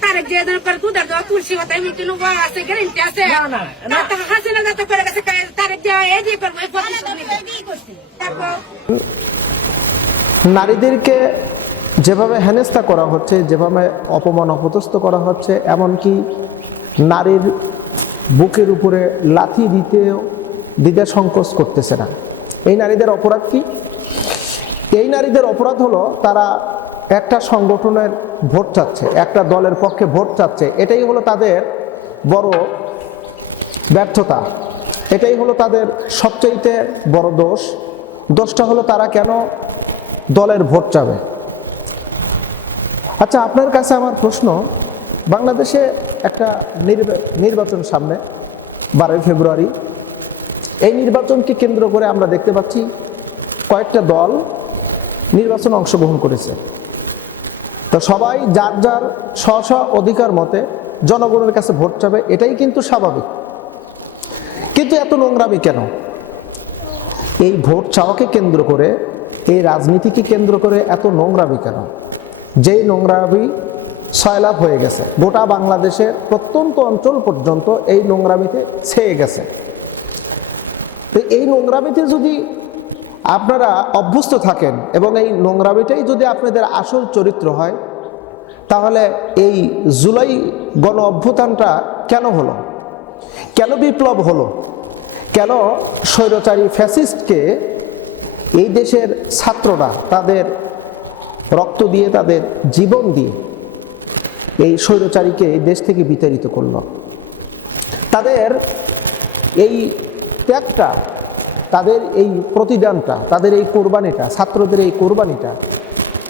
तारक जे पर तू दर तुलसी होता है मिट्टी लोग ऐसे गारंटी আছে না তা হাসিনা যাতে করে গেছে তারক যে এই যে করবে নারীদেরকে যেভাবে হেনস্থা করা হচ্ছে, যেভাবে অপমান অপদস্থ করা হচ্ছে, এমনকি নারীর বুকের উপরে লাথি দিতে সংকোচ করতেছে না। এই নারীদের অপরাধ কি? এই নারীদের অপরাধ হলো তারা একটা সংগঠনের ভোট চাচ্ছে, একটা দলের পক্ষে ভোট চাচ্ছে। এটাই হলো তাদের বড় ব্যর্থতা, এটাই হলো তাদের সবচেয়ে বড় দোষ। দোষটা হলো তারা কেন দলের ভোট চাবে। আচ্ছা, আপনার কাছে আমার প্রশ্ন, বাংলাদেশে একটা নির্বাচন সামনে 12 ফেব্রুয়ারি। এই নির্বাচনকে কেন্দ্র করে আমরা দেখতে পাচ্ছি কয়েকটা দল নির্বাচনে অংশগ্রহণ করেছে। তো সবাই যার যার স্ব অধিকার মতে জনগণের কাছে ভোট চাবে, এটাই কিন্তু স্বাভাবিক। কিন্তু এত নোংরামি কেন? এই ভোট চাওয়াকে কেন্দ্র করে, এই রাজনীতিকে কেন্দ্র করে এত নোংরামি কেন? যেই নোংরামি সয়লাভ হয়ে গেছে, গোটা বাংলাদেশের প্রত্যন্ত অঞ্চল পর্যন্ত এই নোংরামিতে ছেয়ে গেছে। তো এই নোংরামিতে যদি আপনারা অভ্যস্ত থাকেন এবং এই নোংরামিটাই যদি আপনাদের আসল চরিত্র হয়, তাহলে এই জুলাই গণ অভ্যুত্থানটা কেন হলো? কেন বিপ্লব হলো? কেন স্বৈরাচারী ফ্যাসিস্টকে এই দেশের ছাত্ররা তাদের রক্ত দিয়ে, তাদের জীবন দিয়ে এই স্বৈরাচারীকে এই দেশ থেকে বিতাড়িত করল? তাদের এই ত্যাগটা, তাদের এই প্রতিদানটা, তাদের এই কোরবানিটা, ছাত্রদের এই কোরবানিটা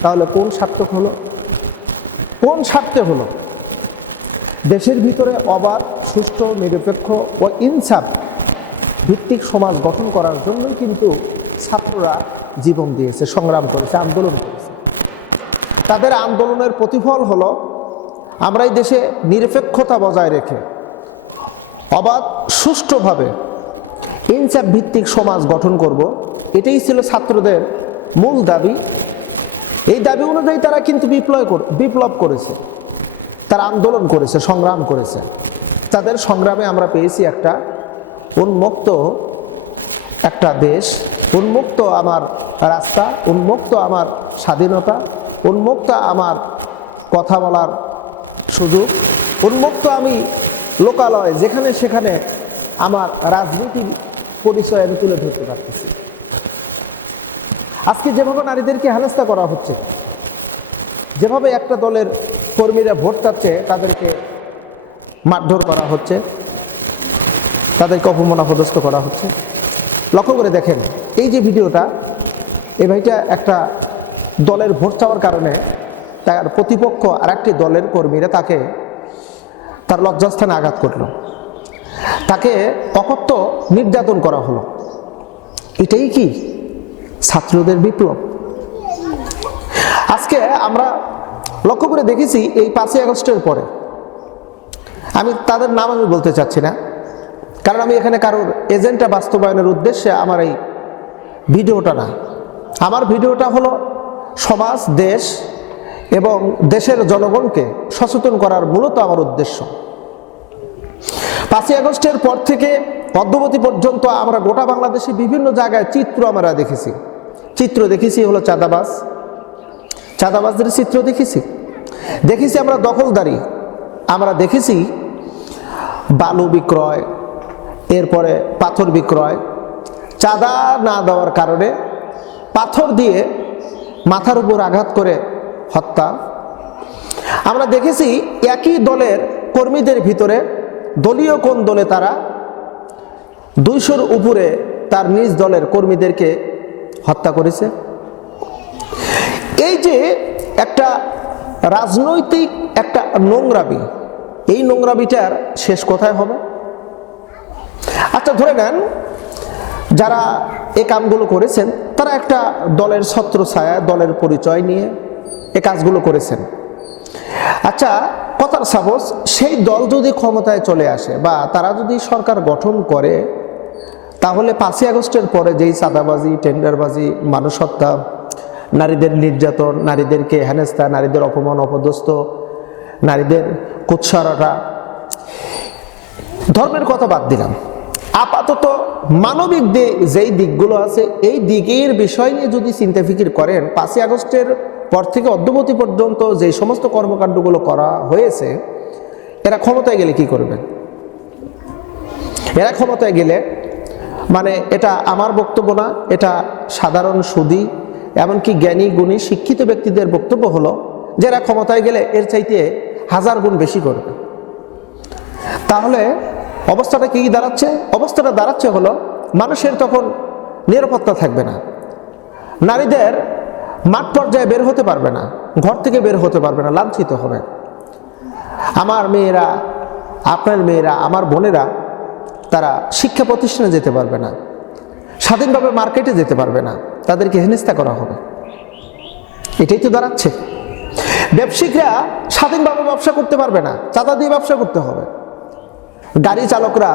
তাহলে কোন সার্থক হলো? কোন স্বার্থে হলো? দেশের ভিতরে অবাধ, সুষ্ঠু, নিরপেক্ষ ও ইনসাফ ভিত্তিক সমাজ গঠন করার জন্যই কিন্তু ছাত্ররা জীবন দিয়েছে, সংগ্রাম করেছে, আন্দোলন করেছে। তাদের আন্দোলনের প্রতিফল হলো আমরা এই দেশে নিরপেক্ষতা বজায় রেখে অবাধ, সুষ্ঠুভাবে ইনসাফ ভিত্তিক সমাজ গঠন করব। এটাই ছিল ছাত্রদের মূল দাবি। এই দাবি অনুযায়ী তারা কিন্তু বিপ্লব করেছে, তারা আন্দোলন করেছে, সংগ্রাম করেছে। তাদের সংগ্রামে আমরা পেয়েছি একটা উন্মুক্ত একটা দেশ, উন্মুক্ত আমার রাস্তা, উন্মুক্ত আমার স্বাধীনতা, উন্মুক্ত আমার কথা বলার সুযোগ, উন্মুক্ত আমি লোকালয়, যেখানে সেখানে আমার রাজনীতির পরিচয় আমি তুলে ধরতে পারতেছি। আজকে যেভাবে নারীদেরকে হেনস্থা করা হচ্ছে, যেভাবে একটা দলের কর্মীরা ভোট চাচ্ছে তাদেরকে মারধর করা হচ্ছে, তাদেরকে অপমান অপদস্থ করা হচ্ছে, লক্ষ্য করে দেখেন এই যে ভিডিওটা, এই ভাইটা একটা দলের ভোট চাওয়ার কারণে তার প্রতিপক্ষ আর একটি দলের কর্মীরা তাকে তার লজ্জাস্থানে আঘাত করলো, তাকে অকথ্য নির্যাতন করা হলো। এটাই কি ছাত্রদের বিপ্লব? আজকে আমরা লক্ষ্য করে দেখেছি এই 5ই আগস্টের পরে, আমি তাদের নাম আমি বলতে চাচ্ছি না, কারণ আমি এখানে কারোর এজেন্ডা বাস্তবায়নের উদ্দেশ্যে আমার এই ভিডিওটা না। আমার ভিডিওটা হলো সমাজ, দেশ এবং দেশের জনগণকে সচেতন করার মূলত আমার উদ্দেশ্য। 5ই আগস্টের পর থেকে অদ্যবধি পর্যন্ত আমরা গোটা বাংলাদেশে বিভিন্ন জায়গায় চিত্র আমরা দেখেছি হলো চাঁদাবাজদের চিত্র দেখেছি আমরা দখলদারি, আমরা দেখেছি বালু বিক্রয়, এরপরে পাথর বিক্রয়, চাঁদা না দেওয়ার কারণে পাথর দিয়ে মাথার উপর আঘাত করে হত্যা। আমরা দেখেছি একই দলের কর্মীদের ভিতরে, দলীয় কোন দলে তারা 200-র উপরে তার নিজ দলের কর্মীদেরকে হত্যা করেছে। এই যে একটা রাজনৈতিক একটা নোংরামি, এই নোংরামিটার শেষ কোথায় হবে? আচ্ছা, ধরে নেন যারা এই কামগুলো করেছেন তারা একটা দলের ছত্রছায়া, দলের পরিচয় নিয়ে এই কাজগুলো করেছেন। আচ্ছা, কথার সাপোজ সেই দল যদি ক্ষমতায় চলে আসে বা তারা যদি সরকার গঠন করে, তাহলে 5ই আগস্টের পরে যেই চাঁদাবাজি, টেন্ডারবাজি, মানুষ হত্যা, নারীদের নির্যাতন, নারীদেরকে হেনস্থা, নারীদের অপমান অপদস্থ, নারীদের কুৎসারটা, ধর্মের কথা বাদ দিলাম, আপাতত মানবিক যেই দিকগুলো আছে এই দিকের বিষয় নিয়ে যদি চিন্তা ফিকির করেন, 5ই আগস্টের পর থেকে অদ্যবধি পর্যন্ত যে সমস্ত কর্মকাণ্ডগুলো করা হয়েছে, এরা ক্ষমতায় গেলে কি করবেন? এরা ক্ষমতায় গেলে, মানে এটা আমার বক্তব্য না, এটা সাধারণ সুধী এমনকি জ্ঞানী গুণী শিক্ষিত ব্যক্তিদের বক্তব্য হলো যে এরা ক্ষমতায় গেলে এর চাইতে 1000 গুণ বেশি করবে। তাহলে অবস্থাটা কি দাঁড়াচ্ছে? অবস্থাটা দাঁড়াচ্ছে হলো মানুষের তখন নিরাপত্তা থাকবে না, নারীদের মাঠ পর্যায়ে বের হতে পারবে না, ঘর থেকে বের হতে পারবে না, লাঞ্ছিত হবে। আমার মেয়েরা, আপনার মেয়েরা, আমার বোনেরা তারা শিক্ষা প্রতিষ্ঠানে যেতে পারবে না, স্বাধীনভাবে মার্কেটে যেতে পারবে না, তাদেরকে হেনস্থা করা হবে। এটাই তো দাঁড়াচ্ছে। ব্যবসায়িকরা স্বাধীনভাবে ব্যবসা করতে পারবে না, চাঁদা দিয়ে ব্যবসা করতে হবে। গাড়ি চালকরা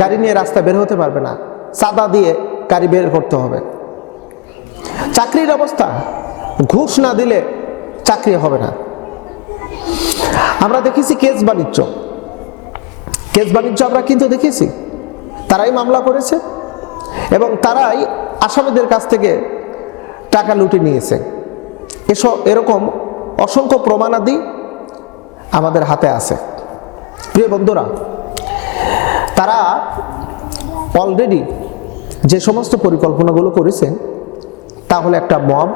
গাড়ি নিয়ে রাস্তা বের হতে পারবে না, চাঁদা দিয়ে গাড়ি বের করতে হবে। চাকরির অবস্থা, ঘুষ না দিলে চাকরি হবে না। আমরা দেখেছি কেস বাণিজ্য আমরা কিন্তু দেখেছি, তারাই মামলা করেছে এবং তারাই আসামিদের কাছ থেকে টাকা লুটে নিয়েছে। এরকম অসংখ্য প্রমাণাদি আমাদের হাতে আছে। প্রিয় বন্ধুরা, তারা অলরেডি যে সমস্ত পরিকল্পনাগুলো করেছেন তা হলো একটা মব,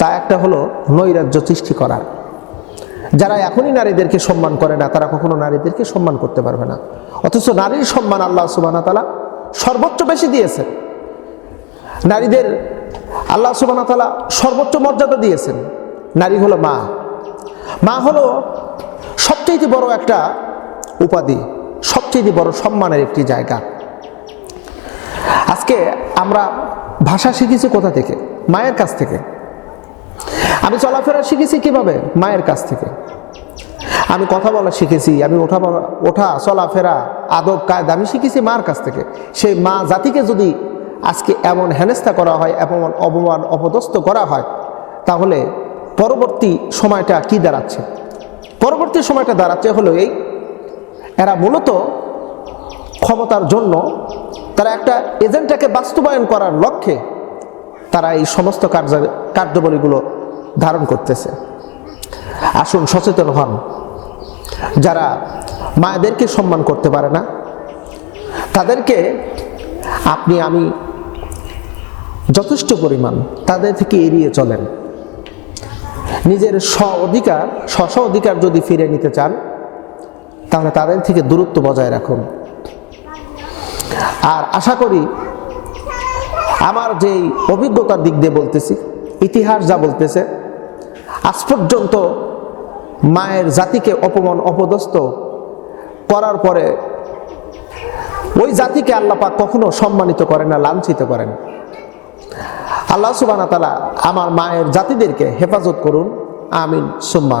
তা একটা হলো নৈরাজ্য সৃষ্টি করার। যারা এখনই নারীদেরকে সম্মান করে না, তারা কখনো নারীদেরকে সম্মান করতে পারবে না। অথচ নারীর সম্মান আল্লাহ সুবহানাহু ওয়া তাআলা সর্বোচ্চ বেশি দিয়েছেন। নারীদের আল্লাহ সুবহানাহু ওয়া তাআলা সর্বোচ্চ মর্যাদা দিয়েছেন। নারী হলো মা, মা হলো সবচেয়ে বড় একটা উপাধি, সবচেয়ে বড় সম্মানের একটি জায়গা। আজকে আমরা ভাষা শিখেছি কোথা থেকে? মায়ের কাছ থেকে। আমি চলাফেরা শিখেছি কিভাবে? মায়ের কাছ থেকে। আমি কথা বলা শিখেছি, আমি ওঠা চলাফেরা আদব কায়দা আমি শিখেছি মার কাছ থেকে। সেই মা জাতিকে যদি আজকে এমন হেনস্থা করা হয়, এমন অপমান অপদস্থ করা হয়, তাহলে পরবর্তী সময়টা কি দাঁড়াচ্ছে? পরবর্তী সময়টা দাঁড়াচ্ছে হলো এই, এরা মূলত ক্ষমতার জন্য তারা একটা এজেন্ডাকে বাস্তবায়ন করার লক্ষ্যে তারা এই সমস্ত কার্যাবলীগুলো ধারণ করতেছে। আসুন সচেতন হন। যারা মায়েদেরকে সম্মান করতে পারে না, তাদেরকে আপনি আমি যথেষ্ট পরিমাণ তাদের থেকে এড়িয়ে চলেন। নিজের স্ব অধিকার যদি ফিরে নিতে চান, তাহলে তাদের থেকে দূরত্ব বজায় রাখুন। আর আশা করি আমার যেই অভিজ্ঞতার দিক দিয়ে বলতেছি, ইতিহাস যা বলতেছে, আজ পর্যন্ত মায়ের জাতিকে অপমান অপদস্থ করার পরে ওই জাতিকে আল্লাহ পাক কখনো সম্মানিত করেন না, লাঞ্ছিত করেন। আল্লাহ সুবহানাহু ওয়া তাআলা আমার মায়ের জাতিদেরকে হেফাজত করুন। আমিন সুম্মা আমিন।